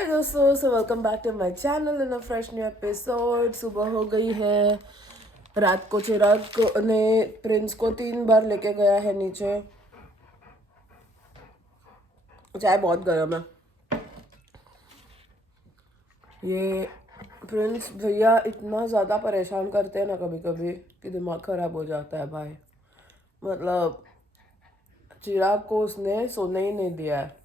हाय दोस्तों, so welcome back to my channel in a fresh new episode. सुबह हो गई है। रात को चिराग ने प्रिंस को 3 बार लेके गया है नीचे। चाय बहुत गर्म है। ये प्रिंस भैया इतना ज़्यादा परेशान करते हैं ना कभी कभी कि दिमाग ख़राब हो जाता है भाई। मतलब चिराग को उसने सोने ही नहीं दिया है।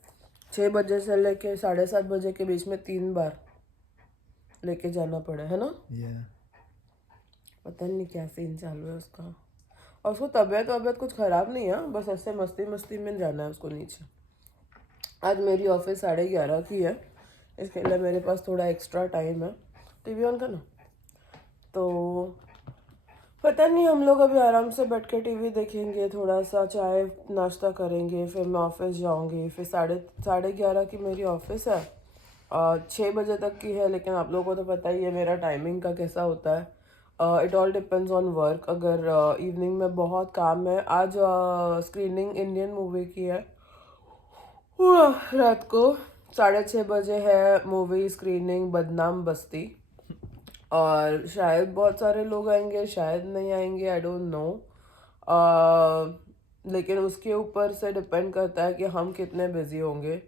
6 बजे से लेके 7:30 बजे के बीच में 3 बार लेके जाना पड़ा है ना। पता नहीं क्या सीन चालू है उसका। और उसको तबीयत कुछ ख़राब नहीं है, बस ऐसे मस्ती मस्ती में जाना है उसको नीचे। आज मेरी ऑफिस 11:30 की है, इसके लिए मेरे पास थोड़ा एक्स्ट्रा टाइम है। टीवी ऑन करना। तो पता नहीं, हम लोग अभी आराम से बैठ के टीवी देखेंगे, थोड़ा सा चाय नाश्ता करेंगे, फिर मैं ऑफिस जाऊंगी। फिर 11:30 की मेरी ऑफिस है, 6 बजे तक की है। लेकिन आप लोगों को तो पता ही है मेरा टाइमिंग का कैसा होता है। It all depends on work. अगर इवनिंग में बहुत काम है, आज स्क्रीनिंग इंडियन मूवी की है। रात को 6:30 बजे है मूवी स्क्रीनिंग बदनाम बस्ती। और शायद बहुत सारे लोग आएंगे, शायद नहीं आएंगे, आई डोंट नो। लेकिन उसके ऊपर से डिपेंड करता है कि हम कितने बिजी होंगे।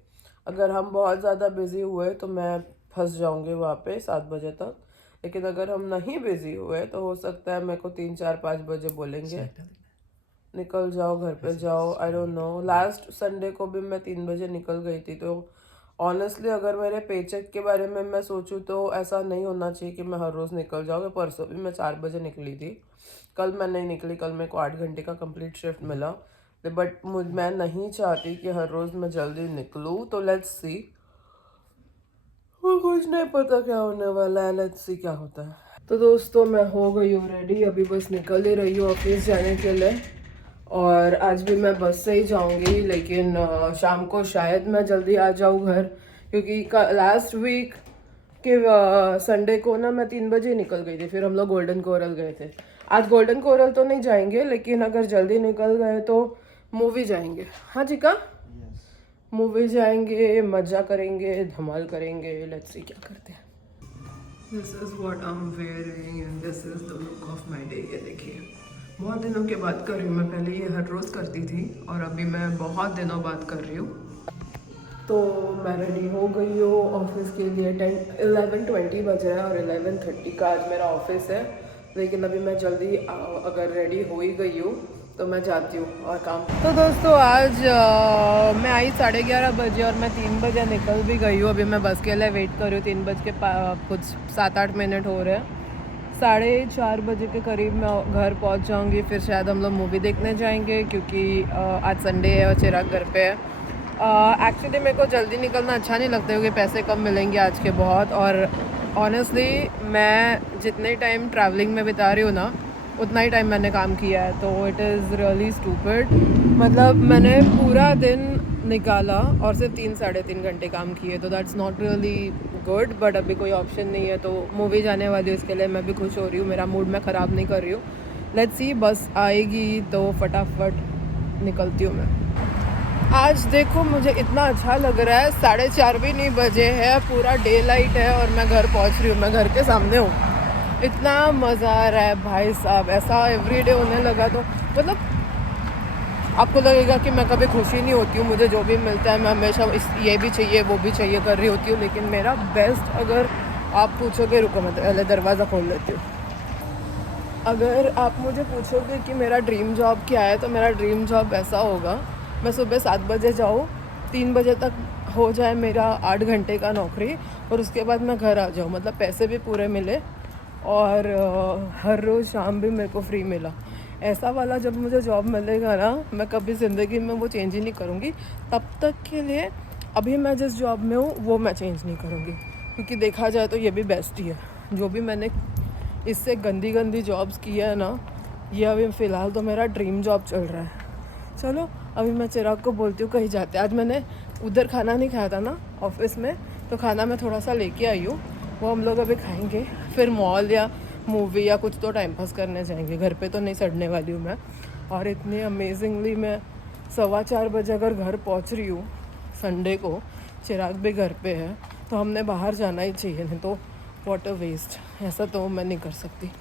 अगर हम बहुत ज़्यादा बिजी हुए तो मैं फंस जाऊंगी वहाँ पे 7 बजे तक। लेकिन अगर हम नहीं बिजी हुए तो हो सकता है मेरे को 3 4 5 बजे बोलेंगे निकल जाओ, घर पे जाओ। I don't know. Last Sunday को भी मैं 3 बजे निकल गई थी। तो ऑनेस्टली अगर मेरे पेचेक के बारे में मैं सोचूं तो ऐसा नहीं होना चाहिए कि मैं हर रोज़ निकल जाऊँ। परसों भी मैं 4 बजे निकली थी, कल मैं नहीं निकली। कल मेरे को 8 घंटे का कंप्लीट शिफ्ट मिला। बट मैं नहीं चाहती कि हर रोज़ मैं जल्दी निकलूँ। तो लेट्स सी। कुछ नहीं पता क्या होने वाला है, लेट्स सी क्या होता है। तो दोस्तों मैं हो गई हूँ रेडी, अभी बस निकल ही रही हूँ ऑफिस जाने के लिए। और आज भी मैं बस से ही जाऊंगी, लेकिन शाम को शायद मैं जल्दी आ जाऊँ घर, क्योंकि लास्ट वीक के संडे को ना मैं 3 बजे निकल गई थी। फिर हम लोग गोल्डन कोरल गए थे। आज गोल्डन कोरल तो नहीं जाएंगे, लेकिन अगर जल्दी निकल गए तो मूवी जाएंगे। हाँ जी का मूवी जाएंगे, मज़ा करेंगे, धमाल करेंगे। लेट्स सी क्या करते हैं। This is what I am wearing and this is the look of my day. ये देखिए, बहुत दिनों के बाद कर रही हूँ। मैं पहले ये हर रोज़ करती थी और अभी मैं बहुत दिनों बाद कर रही हूँ। तो मैं रेडी हो गई हूँ ऑफिस के लिए। 11:20 बज रहा है और 11:30 का आज मेरा ऑफिस है। लेकिन अभी मैं जल्दी अगर रेडी हो ही गई हूँ तो मैं जाती हूँ और काम। तो दोस्तों आज मैं आई 11:30 बजे और मैं 3 बजे निकल भी गई हूँ। अभी मैं बस के लिए वेट कर रही हूँ। 3 बज के कुछ 7-8 मिनट हो रहे हैं। 4:30 बजे के करीब मैं घर पहुंच जाऊंगी। फिर शायद हम लोग मूवी देखने जाएंगे, क्योंकि आज संडे है और चिराग घर पे है। एक्चुअली मेरे को जल्दी निकलना अच्छा नहीं लगता, क्योंकि पैसे कम मिलेंगे आज के बहुत। और ऑनेस्टली मैं जितने टाइम ट्रैवलिंग में बिता रही हूँ ना, उतना ही टाइम मैंने काम किया है। तो इट इज़ रियली स्टूपिड। मतलब मैंने पूरा दिन निकाला और सिर्फ 3-3.5 घंटे काम किए। तो that's not really good. But अभी कोई ऑप्शन नहीं है, तो मूवी जाने वाली हूँ, इसके लिए मैं भी खुश हो रही हूँ। मेरा मूड मैं ख़राब नहीं कर रही हूँ। लेट्स सी, बस आएगी तो फटाफट निकलती हूँ मैं। आज देखो मुझे इतना अच्छा लग रहा है। 4:30 भी नहीं बजे है, पूरा डे लाइट है और मैं घर पहुँच रही हूँ। मैं घर के सामने हूँ। इतना मज़ा आ रहा है भाई साहब। ऐसा एवरीडे होने लगा तो मतलब आपको लगेगा कि मैं कभी खुशी नहीं होती हूँ। मुझे जो भी मिलता है मैं हमेशा ये भी चाहिए वो भी चाहिए कर रही होती हूँ। लेकिन मेरा बेस्ट, अगर आप पूछोगे, रुको मैं पहले दरवाज़ा खोल लेती हूँ। अगर आप मुझे पूछोगे कि मेरा ड्रीम जॉब क्या है, तो मेरा ड्रीम जॉब ऐसा होगा, मैं सुबह 7 बजे जाऊँ, 3 बजे तक हो जाए मेरा 8 घंटे का नौकरी, और उसके बाद मैं घर आ जाऊँ। मतलब पैसे भी पूरे मिले और हर रोज़ शाम भी मेरे को फ्री मिला। ऐसा वाला जब मुझे जॉब मिलेगा ना, मैं कभी ज़िंदगी में वो चेंज ही नहीं करूँगी। तब तक के लिए अभी मैं जिस जॉब में हूँ वो मैं चेंज नहीं करूँगी, क्योंकि देखा जाए तो ये भी बेस्ट ही है। जो भी मैंने इससे गंदी गंदी जॉब्स की है ना, ये अभी फ़िलहाल तो मेरा ड्रीम जॉब चल रहा है। चलो अभी मैं चिराग को बोलती हूँ कहीं जाते। आज मैंने उधर खाना नहीं खाया था ना ऑफिस में, तो खाना मैं थोड़ा सा लेके आई हूँ, वो हम लोग अभी खाएंगे। फिर मॉल या मूवी या कुछ तो टाइम पास करने जाएंगे। घर पे तो नहीं सड़ने वाली हूँ मैं। और इतनी अमेजिंगली मैं 4:15 बजे अगर घर पहुँच रही हूँ संडे को, चिराग भी घर पे है, तो हमने बाहर जाना ही चाहिए, नहीं तो वाटर वेस्ट। ऐसा तो मैं नहीं कर सकती,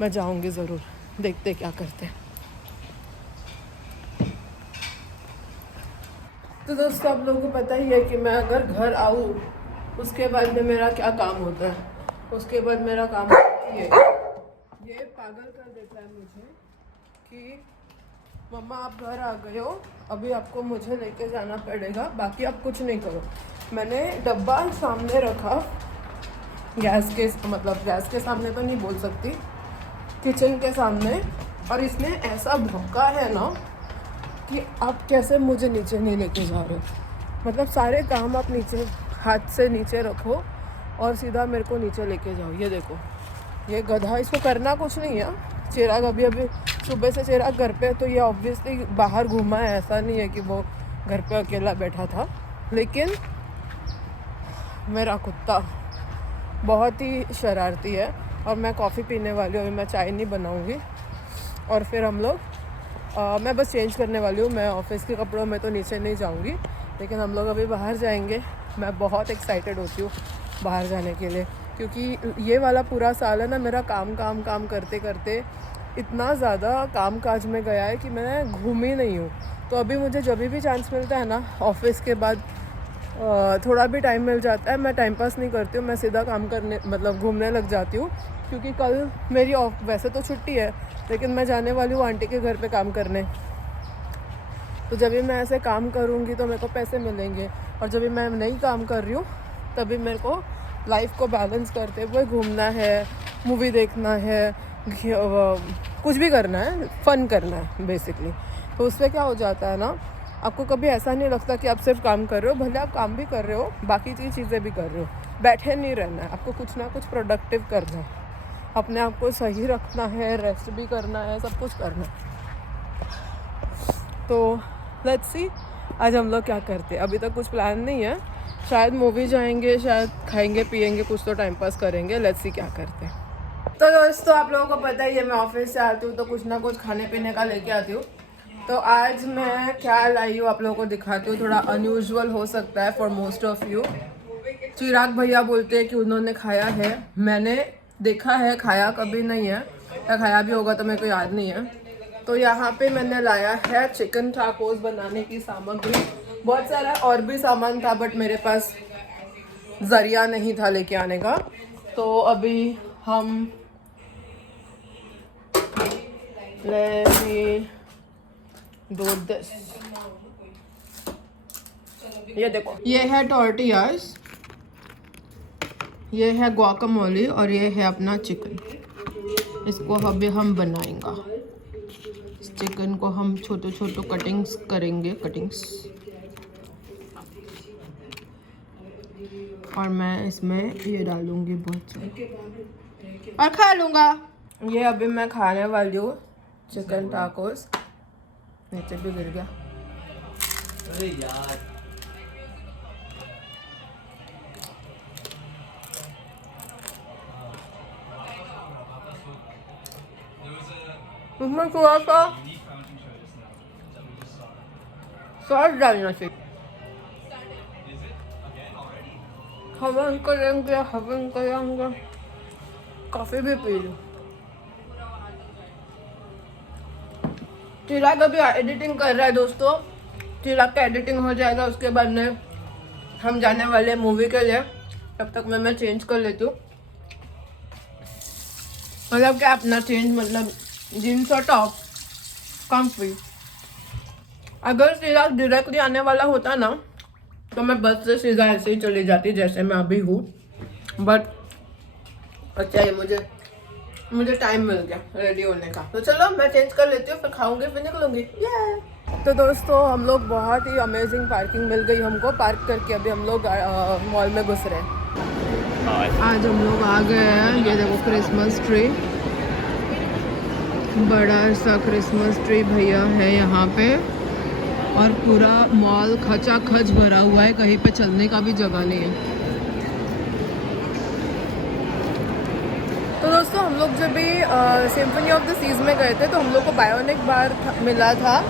मैं जाऊंगी ज़रूर, देखते क्या करते हैं। तो दोस्तों आप लोगों को पता ही है कि मैं अगर घर आऊँ उसके बाद में मेरा क्या काम होता है। उसके बाद मेरा काम ये पागल कर देता है मुझे कि मम्मा आप घर आ गए हो, अभी आपको मुझे लेके जाना पड़ेगा, बाकी आप कुछ नहीं करो। मैंने डब्बा सामने रखा, गैस के सामने तो नहीं बोल सकती, किचन के सामने, और इसने ऐसा भौंका है ना कि आप कैसे मुझे नीचे नहीं लेके जा रहे हो। मतलब सारे काम आप नीचे, हाथ से नीचे रखो और सीधा मेरे को नीचे लेके जाओ। ये देखो, ये गधा, इसको करना कुछ नहीं है। चिराग अभी सुबह से चिराग घर पे, तो ये ऑब्वियसली बाहर घूमा है, ऐसा नहीं है कि वो घर पे अकेला बैठा था। लेकिन मेरा कुत्ता बहुत ही शरारती है। और मैं कॉफ़ी पीने वाली हूँ, अभी मैं चाय नहीं बनाऊँगी। और फिर हम लोग मैं बस चेंज करने वाली हूँ, मैं ऑफिस के कपड़ों में तो नीचे नहीं जाऊँगी, लेकिन हम लोग अभी बाहर जाएंगे। मैं बहुत एक्साइटेड होती हूँ बाहर जाने के लिए, क्योंकि ये वाला पूरा साल है ना मेरा काम करते करते इतना ज़्यादा काम काज में गया है कि मैं घूमी नहीं हूँ। तो अभी मुझे जब भी चांस मिलता है ना, ऑफिस के बाद थोड़ा भी टाइम मिल जाता है, मैं टाइम पास नहीं करती हूँ, मैं सीधा काम करने घूमने लग जाती हूँ। क्योंकि कल मेरी वैसे तो छुट्टी है, लेकिन मैं जाने वाली हूँ आंटी के घर पे काम करने। तो जब भी मैं ऐसे काम करूँगी तो मेरे को पैसे मिलेंगे, और जब भी मैं नहीं काम कर रही हूँ तभी मेरे को लाइफ को बैलेंस करते हुए घूमना है, मूवी देखना है, कुछ भी करना है, फ़न करना है बेसिकली। तो उससे क्या हो जाता है ना, आपको कभी ऐसा नहीं लगता कि आप सिर्फ काम कर रहे हो, भले आप काम भी कर रहे हो, बाकी चीज़ें भी कर रहे हो, बैठे नहीं रहना है, आपको कुछ ना कुछ प्रोडक्टिव करना है, अपने आप को सही रखना है, रेस्ट भी करना है, सब कुछ करना है। तो लेट्स सी आज हम लोग क्या करते हैं। अभी तक कुछ प्लान नहीं है, शायद मूवी जाएंगे, शायद खाएंगे पिएंगे, कुछ तो टाइम पास करेंगे। लेट्स सी क्या करते हैं। तो दोस्तों आप लोगों को पता ही है, मैं ऑफिस से आती हूँ तो कुछ ना कुछ खाने पीने का लेके आती हूँ। तो आज मैं क्या लाई हूँ आप लोगों को दिखाती हूँ, थोड़ा अनयूजुअल हो सकता है फॉर मोस्ट ऑफ यू। चिराग भैया बोलते हैं कि उन्होंने खाया है, मैंने देखा है, खाया कभी नहीं है, या खाया भी होगा तो मेरे को याद नहीं है। तो यहाँ पे मैंने लाया है चिकन टाकोस बनाने की सामग्री, बहुत सारा और भी सामान था बट मेरे पास जरिया नहीं था लेके आने का। तो अभी हम do this। ये देखो, ये है टॉर्टियाज, ये है गुआकामोली, और ये है अपना चिकन। इसको अभी हम बनाएंगे। इस चिकन को हम छोटे छोटे कटिंग्स करेंगे, और मैं इसमें ये डालूंगी बहुत सारा और खा लूँगा। ये अभी मैं खाने वाली हूँ चिकन टाकोस। नीचे भी गिर गया। अरे यार, उसमें थोड़ा सा सॉस डालना चाहिए। हवन करेंगे, कॉफ़ी भी पी लूँ। चिराग अभी एडिटिंग कर रहा है दोस्तों, चिराग का एडिटिंग हो जाएगा, उसके बाद में हम जाने वाले मूवी के लिए। तब तक मैं चेंज कर लेती हूँ। मतलब क्या अपना चेंज, मतलब जीन्स और टॉप कम्फी। अगर चिराग डायरेक्टली आने वाला होता ना तो मैं बस से सीधा ऐसे ही चली जाती जैसे मैं अभी हूँ, बट अच्छा है मुझे टाइम मिल गया रेडी होने का। तो चलो मैं चेंज कर लेती हूँ, फिर खाऊंगी, फिर निकलूंगी। तो दोस्तों हम लोग बहुत ही अमेजिंग पार्किंग मिल गई हमको, पार्क करके अभी हम लोग मॉल में घुस रहे हैं। आज हम लोग आ गए हैं, ये देखो क्रिसमस ट्री, बड़ा सा क्रिसमस ट्री भैया है यहाँ पे, और पूरा मॉल खचाखच भरा हुआ है, कहीं पे चलने का भी जगह नहीं है। तो दोस्तों हम लोग जब भी सिम्फनी ऑफ द सीज में गए थे तो हम लोग को बायोनिक बार मिला था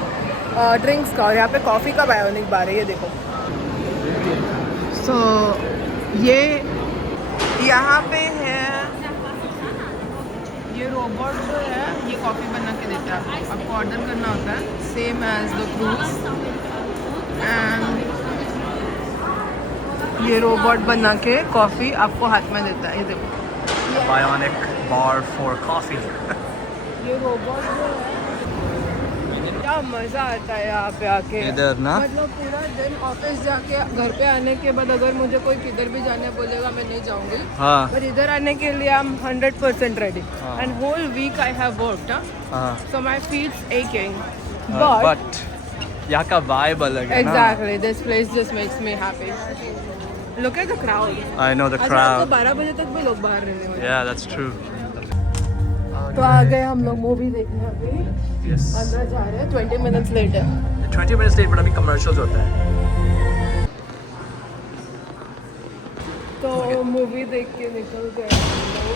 ड्रिंक्स का, और यहाँ पे कॉफ़ी का बायोनिक बार है, ये देखो। सो ये यहाँ पे है, ये रोबोट जो है ये कॉफ़ी बना के देता है आपको ऑर्डर करना होता है, same as the cruise. And ये रोबोट बना के कॉफ़ी आपको हाथ में देता है, ये देखो Bionic bar for coffee. ये रोबोट जो है, क्या मज़ा आता है यहाँ पे आके। इधर ना मतलब पूरा दिन ऑफिस जाके घर पे आने के बाद अगर मुझे कोई किधर भी जाने बोलेगा मैं नहीं जाऊंगी, हाँ पर इधर आने के लिए I am 100% ready. And whole week I have worked, so my feels aching, but यहाँ का vibe अलग है ना। exactly this place just makes me happy. Look at the crowd. I know the आज रात crowd. को 12 बजे तक भी लोग बाहर रहने वाले। Yeah, that's true. तो आ गए हम लोग मूवी देखने, अभी Yes. अंदर जा रहे हैं, 20 minutes लेट है। 20 minutes late, but अभी commercials होता है। तो मूवी देख के निकल गए हम लोग।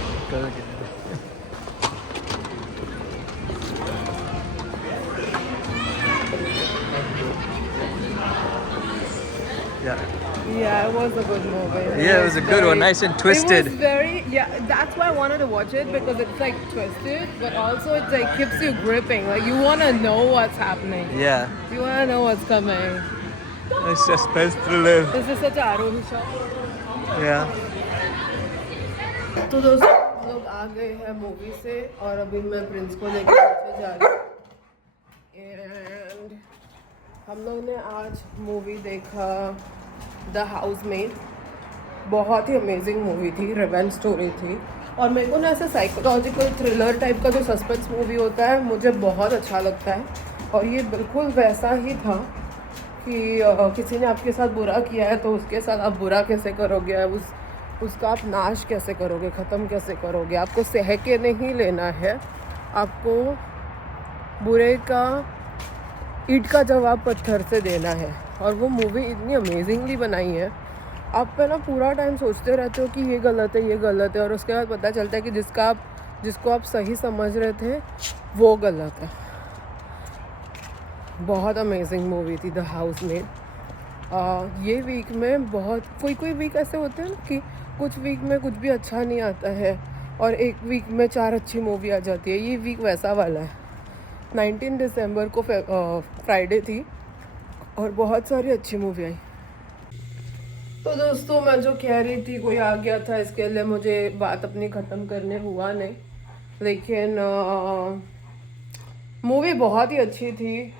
Yeah. Yeah, it was a good movie. Yeah, it was a good one, nice and twisted. It was very, yeah, that's why I wanted to watch it, because it's like twisted, but also it's like keeps you gripping. Like you want to know what's happening. Yeah. You want to know what's coming. It's suspense thriller. This is such a Aarohi shot. Yeah. तो दोस्तों हम लोग आ गए हैं movie से और अभी मैं प्रिंस को लेकर नीचे जा रही हूँ। एंड हम लोग ने आज मूवी देखा द हाउसमेड, बहुत ही अमेजिंग मूवी थी, रिवेंज स्टोरी थी। और मेरे को ना ऐसा साइकोलॉजिकल थ्रिलर टाइप का जो सस्पेंस मूवी होता है मुझे बहुत अच्छा लगता है, और ये बिल्कुल वैसा ही था कि किसी ने आपके साथ बुरा किया है तो उसके साथ आप बुरा कैसे करोगे, उसका आप नाश कैसे करोगे, ख़त्म कैसे करोगे। आपको सह के नहीं लेना है, आपको बुरे का ईंट का जवाब पत्थर से देना है। और वो मूवी इतनी अमेजिंगली बनाई है, आप पे ना पूरा टाइम सोचते रहते हो कि ये गलत है, ये गलत है, और उसके बाद पता चलता है कि जिसको आप सही समझ रहे थे वो गलत है। बहुत अमेजिंग मूवी थी द हाउसमेड। ये वीक में बहुत कोई वीक ऐसे होते हैं ना कि कुछ वीक में कुछ भी अच्छा नहीं आता है और एक वीक में 4 अच्छी मूवी आ जाती है। ये वीक वैसा वाला है। 19 दिसंबर को फ्राइडे थी और बहुत सारी अच्छी मूवी आई। तो दोस्तों मैं जो कह रही थी, कोई आ गया था, इसके लिए मुझे बात अपनी ख़त्म करने हुआ नहीं, लेकिन मूवी बहुत ही अच्छी थी।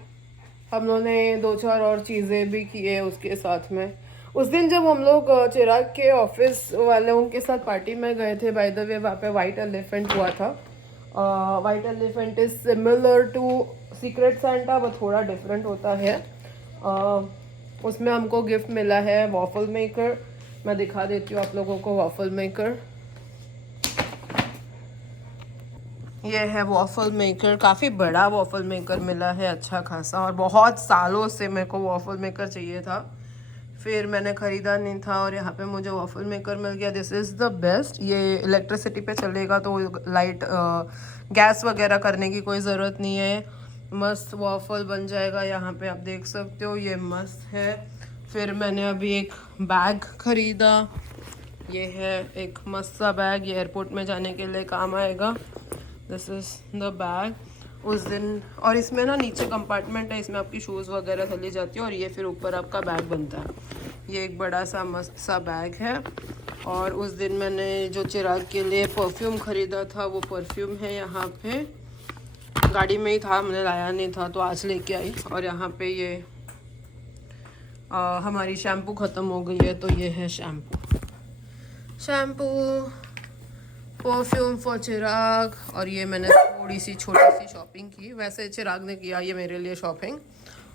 हम लोगों ने 2-4 और चीज़ें भी की है उसके साथ में। उस दिन जब हम लोग चिराग के ऑफिस वालों के साथ पार्टी में गए थे, बाय द वे वहाँ पे वाइट एलिफेंट हुआ था। White elephant is similar to secret Santa, वो थोड़ा डिफरेंट होता है। उसमें हमको गिफ्ट मिला है वॉफल मेकर। मैं दिखा देती हूँ आप लोगों को वॉफल मेकर। ये है वॉफल मेकर, काफ़ी बड़ा वॉफल मेकर मिला है, अच्छा खासा, और बहुत सालों से मेरे को वॉफल मेकर चाहिए था, फिर मैंने ख़रीदा नहीं था और यहाँ पे मुझे वॉफल मेकर मिल गया। This is the best. ये इलेक्ट्रिसिटी पे चलेगा तो लाइट गैस वगैरह करने की कोई ज़रूरत नहीं है, मस्त वॉफल बन जाएगा। यहाँ पे आप देख सकते हो, ये मस्त है। फिर मैंने अभी एक बैग ख़रीदा, ये है एक मस्त सा बैग, ये एयरपोर्ट में जाने के लिए काम आएगा। This is the bag. उस दिन, और इसमें ना नीचे कंपार्टमेंट है, इसमें आपकी शूज़ वगैरह चली जाती है और ये फिर ऊपर आपका बैग बनता है। ये एक बड़ा सा मस्त सा बैग है। और उस दिन मैंने जो चिराग के लिए परफ्यूम ख़रीदा था, वो परफ्यूम है यहाँ पे, गाड़ी में ही था, मैंने लाया नहीं था तो आज लेके आई। और यहाँ पे ये हमारी शैम्पू ख़त्म हो गई है तो ये है शैम्पू परफ्यूम फॉर चिराग। और ये मैंने थोड़ी सी छोटी सी शॉपिंग की, वैसे चिराग ने किया ये मेरे लिए शॉपिंग,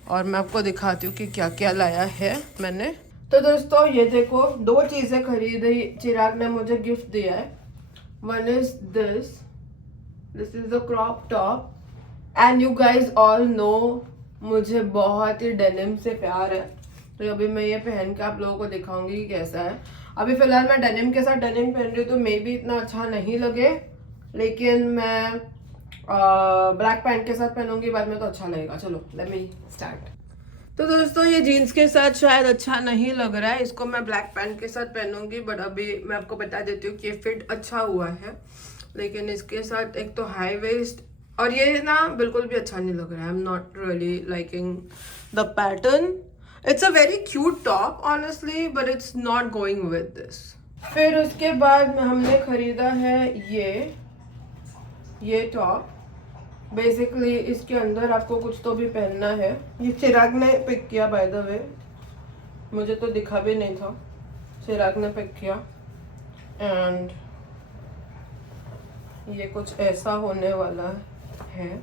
और मैं आपको दिखाती हूँ कि क्या क्या लाया है मैंने। तो दोस्तों ये देखो, 2 चीज़ें खरीदी, चिराग ने मुझे गिफ्ट दिया है। One is this is the crop top, and you guys all know मुझे बहुत ही डेनिम से प्यार है, तो अभी मैं ये पहन के आप लोगों को दिखाऊंगी कि कैसा है। अभी फ़िलहाल मैं डेनिम के साथ डेनिम पहन रही हूँ तो मे भी इतना अच्छा नहीं लगे, लेकिन मैं ब्लैक पैंट के साथ पहनूंगी बाद में तो अच्छा लगेगा। चलो लेट मी स्टार्ट। तो दोस्तों ये जीन्स के साथ शायद अच्छा नहीं लग रहा है, इसको मैं ब्लैक पैंट के साथ पहनूंगी, बट अभी मैं आपको बता देती हूँ कि ये फिट अच्छा हुआ है, लेकिन इसके साथ एक तो हाई वेस्ट और ये ना बिल्कुल भी अच्छा नहीं लग रहा है। I am not really liking the pattern. It's a very cute top honestly, but it's not going with this. फिर उसके बाद में हमने खरीदा है ये टॉप। बेसिकली इसके अंदर आपको कुछ तो भी पहनना है। ये चिराग ने पिक किया बाय द वे, मुझे तो दिखा भी नहीं था, चिराग ने पिक किया। एंड ये कुछ ऐसा होने वाला है,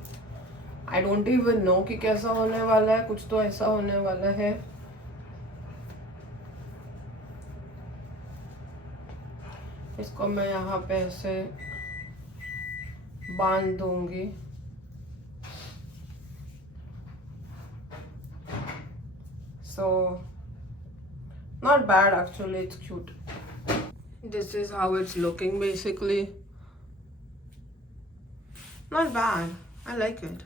आई डोंट इवन नो कि कैसा होने वाला है, कुछ तो ऐसा होने वाला है। इसको मैं यहाँ पे ऐसे बांध दूंगी। So not bad actually, it's cute. This is how it's looking basically. Not bad, I like it.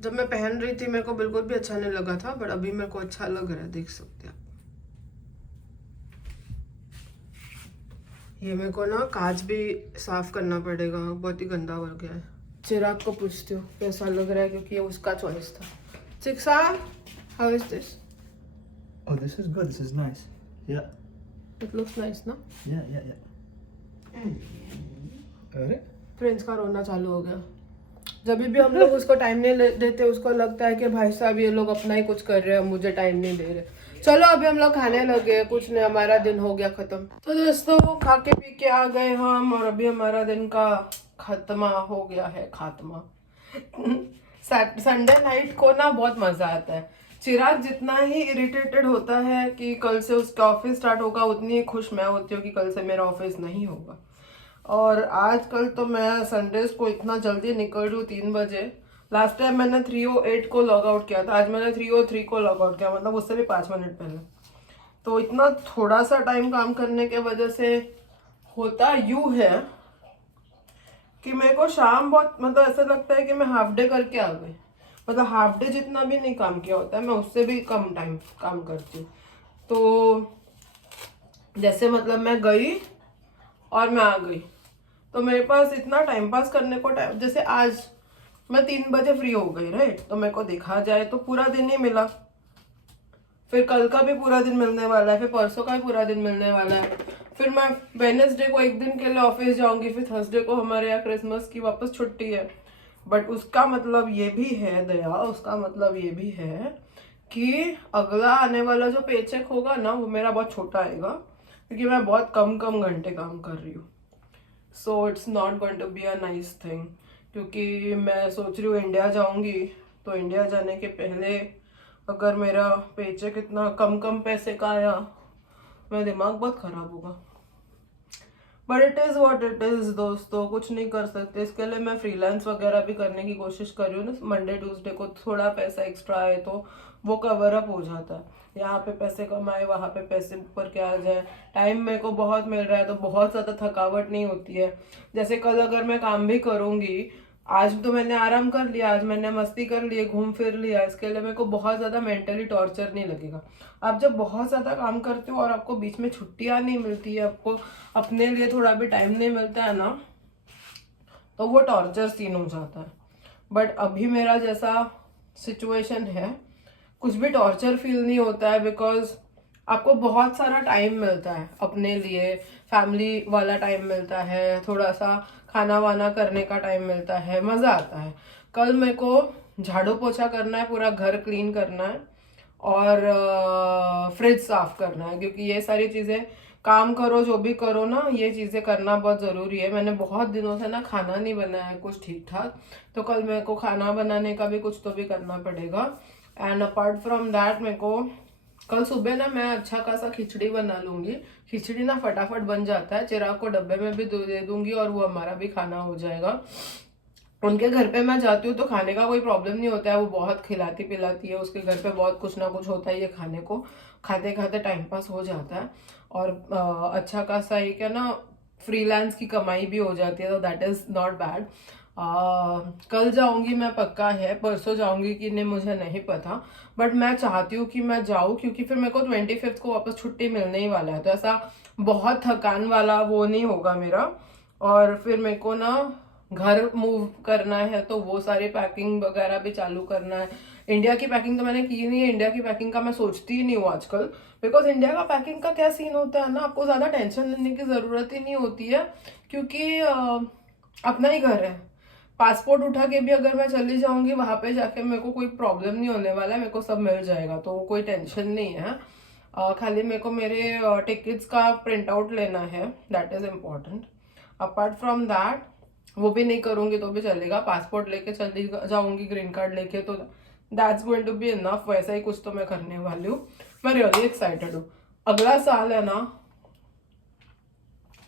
जब मैं पहन रही थी मेरे को बिल्कुल भी अच्छा नहीं लगा था, बट अभी मेरे को अच्छा लग रहा है, देख सकते हैं। ये मेरे को ना कांच भी साफ करना पड़ेगा, बहुत ही गंदा हो गया है। चिराग को पूछती हूँ कैसा लग रहा है, क्योंकि ये उसका चॉइस था। चिक्सा, how is this? Oh, this is good. This is nice. Yeah. It looks nice, ना? Yeah. अरे? फ्रेंड्स का रोना चालू हो गया। जब भी हम लोग उसको टाइम नहीं देते, उसको लगता है कि भाई साहब ये लोग अपना ही कुछ कर रहे हैं, मुझे टाइम नहीं दे रहे। चलो अभी हम लोग खाने लगे, कुछ नहीं, हमारा दिन हो गया खत्म। तो दोस्तों खा के पी के आ गए हम, और अभी हमारा दिन का खत्मा हो गया है, खात्मा। संडे नाइट को ना बहुत मजा आता है। चिराग जितना ही इरिटेटेड होता है कि कल से उसका ऑफिस स्टार्ट होगा, उतनी ही खुश मैं होती हूँ कि कल से मेरा ऑफिस नहीं होगा। और आजकल तो मैं संडेज को इतना जल्दी निकल रही हूँ 3 बजे। लास्ट टाइम मैंने 3:08 को लॉग आउट किया था, आज मैंने 3:03 को लॉग आउट किया, मतलब उससे भी 5 मिनट पहले। तो इतना थोड़ा सा टाइम काम करने के वजह से होता यूँ है कि मेरे को शाम बहुत, मतलब ऐसा लगता है कि मैं हाफ डे करके आ गई। मतलब हाफ डे जितना भी नहीं काम किया होता है, मैं उससे भी कम टाइम काम करती हूँ। तो जैसे मतलब मैं गई और मैं आ गई, तो मेरे पास इतना टाइम पास करने को टाइम, जैसे आज मैं 3 बजे फ्री हो गई, राइट? तो मेरे को देखा जाए तो पूरा दिन ही मिला, फिर कल का भी पूरा दिन मिलने वाला है, फिर परसों का भी पूरा दिन मिलने वाला है, फिर मैं वेडनेसडे को एक दिन के लिए ऑफिस जाऊंगी, फिर थर्सडे को हमारे यहाँ क्रिसमस की वापस छुट्टी है। बट उसका मतलब ये भी है दया, उसका मतलब ये भी है कि अगला आने वाला जो पेचेक होगा ना, वो मेरा बहुत छोटा आएगा, क्योंकि मैं बहुत कम घंटे काम कर रही हूँ। So it's not going to be a nice thing, क्योंकि मैं सोच रही हूँ इंडिया जाऊंगी, तो इंडिया जाने के पहले अगर मेरा पेचेक इतना कम पैसे का आया, मेरा दिमाग बहुत खराब होगा। But it is what it is दोस्तों, कुछ नहीं कर सकते। इसके लिए मैं फ्रीलांस वगैरह भी करने की कोशिश कर रही हूँ ना। मंडे ट्यूसडे को थोड़ा पैसा एक्स्ट्रा आए तो वो कवर अप हो जाता है। यहाँ पे पैसे कमाए, वहाँ पे पैसे ऊपर के आ जाए। टाइम मेरे को बहुत मिल रहा है, तो बहुत ज़्यादा थकावट नहीं होती है। जैसे कल अगर मैं काम भी करूँगी, आज तो मैंने आराम कर लिया, आज मैंने मस्ती कर ली, घूम फिर लिया, इसके लिए मेरे को बहुत ज़्यादा मेंटली टॉर्चर नहीं लगेगा। आप जब बहुत ज़्यादा काम करते हो और आपको बीच में छुट्टियाँ नहीं मिलती है, आपको अपने लिए थोड़ा भी टाइम नहीं मिलता है ना, तो वो टॉर्चर सीन हो जाता है। बट अभी मेरा जैसा सिचुएशन है, कुछ भी टॉर्चर फील नहीं होता है, बिकॉज आपको बहुत सारा टाइम मिलता है अपने लिए, फैमिली वाला टाइम मिलता है, थोड़ा सा खाना वाना करने का टाइम मिलता है, मज़ा आता है। कल मेरे को झाड़ू पोछा करना है, पूरा घर क्लीन करना है, और फ्रिज साफ करना है, क्योंकि ये सारी चीज़ें काम करो जो भी करो ना, ये चीज़ें करना बहुत ज़रूरी है। मैंने बहुत दिनों से ना खाना नहीं बनाया है कुछ ठीक ठाक, तो कल मेरे को खाना बनाने का भी कुछ तो भी करना पड़ेगा। एंड अपार्ट फ्रॉम दैट मेरे को कल सुबह ना मैं अच्छा खासा खिचड़ी बना लूँगी। खिचड़ी ना फटाफट बन जाता है, चिराग को डब्बे में भी दे दूँगी और वो हमारा भी खाना हो जाएगा। उनके घर पे मैं जाती हूँ तो खाने का कोई प्रॉब्लम नहीं होता है, वो बहुत खिलाती पिलाती है, उसके घर पे बहुत कुछ ना कुछ होता है, ये खाने को खाते खाते टाइम पास हो जाता है। और अच्छा खासा एक है ना फ्रीलांस की कमाई भी हो जाती है, तो दैट इज़ नॉट बैड। कल जाऊंगी मैं पक्का है, परसों जाऊंगी कि नहीं मुझे नहीं पता, बट मैं चाहती हूँ कि मैं जाऊँ, क्योंकि फिर मेरे को 25 को वापस छुट्टी मिलने ही वाला है, तो ऐसा बहुत थकान वाला वो नहीं होगा मेरा। और फिर मेरे को ना घर मूव करना है, तो वो सारी पैकिंग वगैरह भी चालू करना है। इंडिया की पैकिंग तो मैंने की नहीं है, इंडिया की पैकिंग का मैं सोचती ही नहीं हूँ आजकल, बिकॉज इंडिया का पैकिंग का क्या सीन होता है ना, आपको ज़्यादा टेंशन लेने की ज़रूरत ही नहीं होती है, क्योंकि अपना ही घर है। पासपोर्ट उठा के भी अगर मैं चली जाऊंगी वहां पे जाके मेरे को कोई प्रॉब्लम नहीं होने वाला है, मेरे को सब मिल जाएगा, तो कोई टेंशन नहीं है। खाली मेरे को मेरे टिकट्स का प्रिंट आउट लेना है, that is important. Apart from that वो भी नहीं करूंगी तो भी चलेगा, पासपोर्ट लेके चली जाऊंगी, ग्रीन कार्ड लेके, तो that's going to be enough. वैसा ही कुछ तो मैं करने वाली हूँ। मैं रियली एक्साइटेड हूँ। अगला साल है ना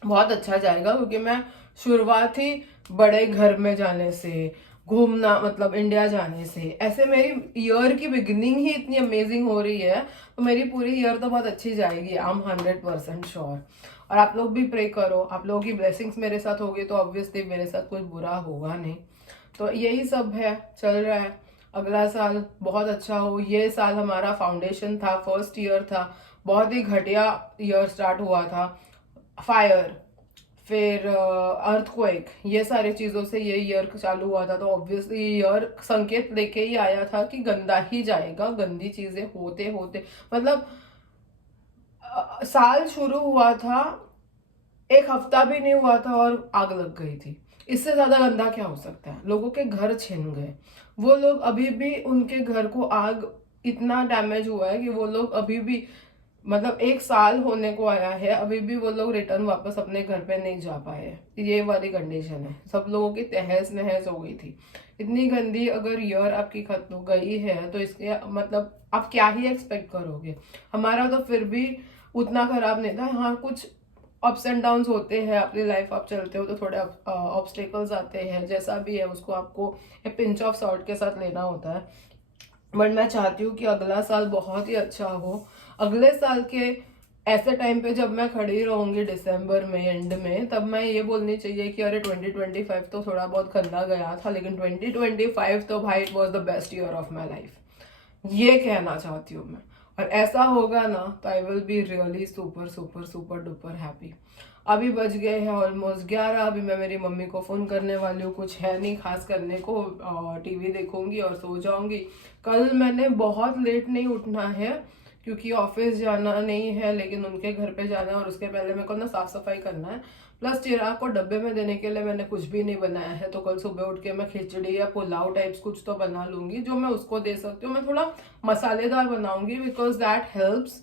बहुत अच्छा जाएगा, क्योंकि मैं शुरुआत ही बड़े घर में जाने से, घूमना मतलब इंडिया जाने से, ऐसे मेरी ईयर की बिगिनिंग ही इतनी अमेजिंग हो रही है, तो मेरी पूरी ईयर तो बहुत अच्छी जाएगी, आई एम 100% श्योर। और आप लोग भी प्रे करो, आप लोगों की ब्लेसिंग्स मेरे साथ होगी तो ऑब्वियसली मेरे साथ कुछ बुरा होगा नहीं। तो यही सब है, चल रहा है। अगला साल बहुत अच्छा हो। ये साल हमारा फाउंडेशन था, फर्स्ट ईयर था, बहुत ही घटिया ईयर स्टार्ट हुआ था। फायर, फिर अर्थक्वेक, ये सारी चीज़ों से ये ईयर चालू हुआ था, तो ऑब्वियसली ईयर संकेत लेके ही आया था कि गंदा ही जाएगा, गंदी चीज़ें होते होते मतलब साल शुरू हुआ था, एक हफ्ता भी नहीं हुआ था और आग लग गई थी। इससे ज्यादा गंदा क्या हो सकता है। लोगों के घर छिन गए, वो लोग अभी भी, उनके घर को आग इतना डैमेज हुआ है कि वो लोग अभी भी, मतलब एक साल होने को आया है, अभी भी वो लोग रिटर्न वापस अपने घर पे नहीं जा पाए हैं। ये वाली कंडीशन है, सब लोगों की तहस नहस हो गई थी। इतनी गंदी अगर ईयर आपकी खत्म गई है तो इसके मतलब आप क्या ही एक्सपेक्ट करोगे। हमारा तो फिर भी उतना खराब नहीं था। हाँ, कुछ अप्स एंड डाउन्स होते हैं, अपनी लाइफ आप चलते हो तो थोड़े ऑब्स्टेकल्स आते हैं, जैसा भी है उसको आपको पिंच ऑफ सॉल्ट के साथ लेना होता है। बट मैं चाहती हूँ कि अगला साल बहुत ही अच्छा हो। अगले साल के ऐसे टाइम पे जब मैं खड़ी रहूंगी दिसंबर में एंड में, तब मैं ये बोलनी चाहिए कि अरे 2025 तो थोड़ा बहुत गंदा गया था, लेकिन 2025 तो भाई it was the best year of my life, ये कहना चाहती हूँ मैं। और ऐसा होगा ना तो I will be really super super super duper happy. अभी बज गए हैं ऑलमोस्ट 11। अभी मैं मेरी मम्मी को फ़ोन करने वाली हूँ, कुछ है नहीं खास करने को, टीवी देखूंगी और सो जाऊंगी। कल मैंने बहुत लेट नहीं उठना है, क्योंकि ऑफिस जाना नहीं है, लेकिन उनके घर पे जाना है और उसके पहले मेरे को ना साफ सफाई करना है। प्लस चिराग को डब्बे में देने के लिए मैंने कुछ भी नहीं बनाया है, तो कल सुबह उठ के मैं खिचड़ी या पुलाव टाइप्स कुछ तो बना लूंगी जो मैं उसको दे सकती हूँ। मैं थोड़ा मसालेदार बनाऊंगी, बिकॉज दैट हेल्प्स।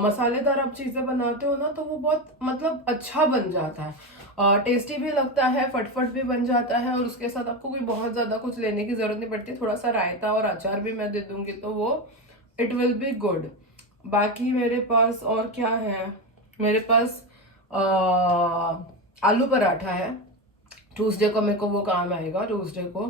मसालेदार आप चीज़ें बनाते हो ना तो वो बहुत मतलब अच्छा बन जाता है, टेस्टी भी लगता है, फटफट भी बन जाता है, और उसके साथ आपको कोई बहुत ज़्यादा कुछ लेने की ज़रूरत नहीं पड़ती। थोड़ा सा रायता और अचार भी मैं दे दूंगी तो वो इट विल बी गुड। बाकी मेरे पास और क्या है, मेरे पास आलू पराठा है। ट्यूसडे को मेरे को वो काम आएगा। ट्यूसडे को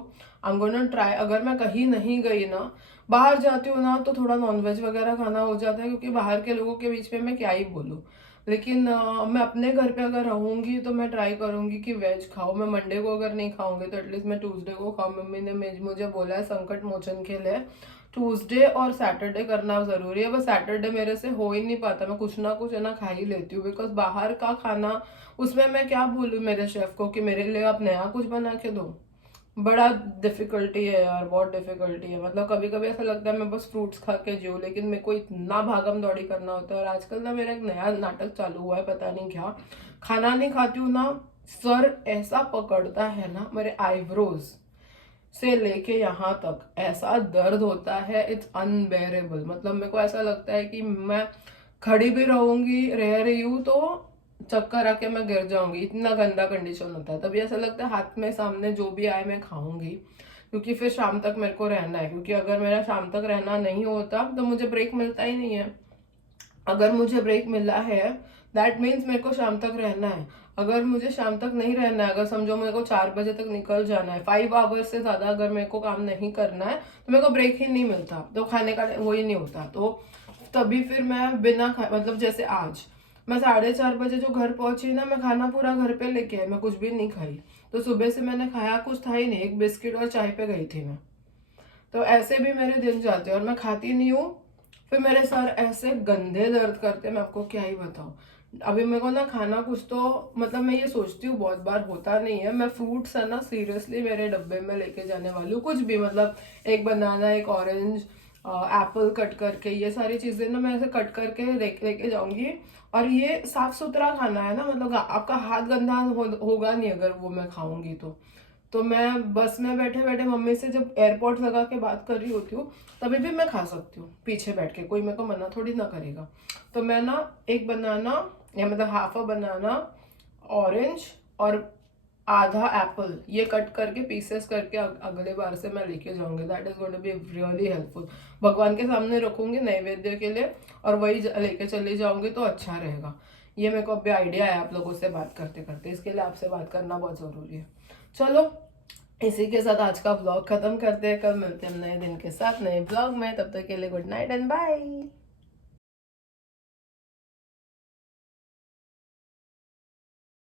आई एम गोना ट्राई, अगर मैं कहीं नहीं गई ना, बाहर जाती हूँ ना, तो थोड़ा नॉनवेज वगैरह खाना हो जाता है, क्योंकि बाहर के लोगों के बीच में मैं क्या ही बोलूँ। लेकिन मैं अपने घर पे अगर रहूंगी तो मैं ट्राई करूंगी कि वेज खाऊं। मैं मंडे को अगर नहीं खाऊंगी तो एटलीस्ट मैं ट्यूसडे को खाऊं। मम्मी ने मुझे बोला है संकट मोचन के लिए ट्यूसडे और सैटरडे करना जरूरी है। बस सैटरडे मेरे से हो ही नहीं पाता, मैं कुछ ना कुछ है ना खा ही लेती हूँ, बिकॉज बाहर का खाना, उसमें मैं क्या बोलूँ मेरे शेफ को कि मेरे लिए आप नया कुछ बना के दो। बड़ा डिफिकल्टी है यार, बहुत डिफिकल्टी है। मतलब कभी कभी ऐसा लगता है मैं बस फ्रूट्स खा के जीऊँ, लेकिन मेरे को इतना भागम दौड़ी करना होता है। और आजकल ना मेरा एक नया नाटक चालू हुआ है, पता नहीं क्या, खाना नहीं खाती हूँ ना, सर ऐसा पकड़ता है ना, मेरे आईब्रोज से लेके यहाँ तक ऐसा दर्द होता है, इट्स अनबेरेबल। मतलब मेरे को ऐसा लगता है कि मैं खड़ी भी रह रही हूँ तो चक्कर आके मैं गिर जाऊंगी, इतना गंदा कंडीशन होता है। तभी ऐसा लगता है हाथ में सामने जो भी आए मैं खाऊंगी, क्योंकि फिर शाम तक मेरे को रहना है। क्योंकि अगर मेरा शाम तक रहना नहीं होता तो मुझे ब्रेक मिलता ही नहीं है। अगर मुझे ब्रेक मिला है दैट मीन्स मेरे को शाम तक रहना है। अगर मुझे शाम तक नहीं रहना है, अगर समझो मेरे को 4 बजे तक निकल जाना है, 5 आवर्स से ज्यादा अगर मेरे को काम नहीं करना है, तो मेरे को ब्रेक ही नहीं मिलता, तो खाने का वो ही नहीं होता। तो तभी फिर मैं बिना मतलब जैसे आज मैं 4:30 बजे जो घर पहुंची ना, मैं खाना पूरा घर पे लेके आई, मैं कुछ भी नहीं खाई। तो सुबह से मैंने खाया कुछ था ही नहीं, एक बिस्किट और चाय पे गई थी मैं। तो ऐसे भी मेरे दिन जाते हैं और मैं खाती नहीं हूँ। फिर मेरे सर ऐसे गंदे दर्द करते, मैं आपको क्या ही बताऊँ। अभी मेरे को ना खाना कुछ तो मतलब मैं ये सोचती हूँ, बहुत बार होता नहीं है। मैं फ्रूट्स है ना सीरियसली मेरे डब्बे में लेके जाने वाली हूँ, कुछ भी मतलब एक बनाना, एक ऑरेंज, एप्पल कट करके, ये सारी चीजें ना मैं ऐसे कट करके लेके जाऊंगी। और ये साफ सुथरा खाना है ना, मतलब आपका हाथ गंदा होगा नहीं अगर वो मैं खाऊंगी तो मैं बस में बैठे बैठे मम्मी से जब एयरपोर्ट लगा के बात कर रही होती हूँ तभी भी मैं खा सकती हूँ पीछे बैठ के, कोई मेरे को मना थोड़ी ना करेगा। तो मैं ना एक बनाना या मतलब हाफ अ बनाना, ऑरेंज और आधा एप्पल ये कट करके पीसेस करके अगले बार से मैं लेके जाऊंगी। That is going to be really helpful. भगवान के सामने रखूंगी नैवेद्य के लिए और वही लेके चली जाऊंगी तो अच्छा रहेगा। ये मेरे को अभी आइडिया है आप लोगों से बात करते करते, इसके लिए आपसे बात करना बहुत ज़रूरी है। चलो इसी के साथ आज का व्लॉग खत्म करते हैं, कल मिलते हैं नए दिन के साथ नए व्लॉग में। तब तक के लिए गुड नाइट एंड बाय।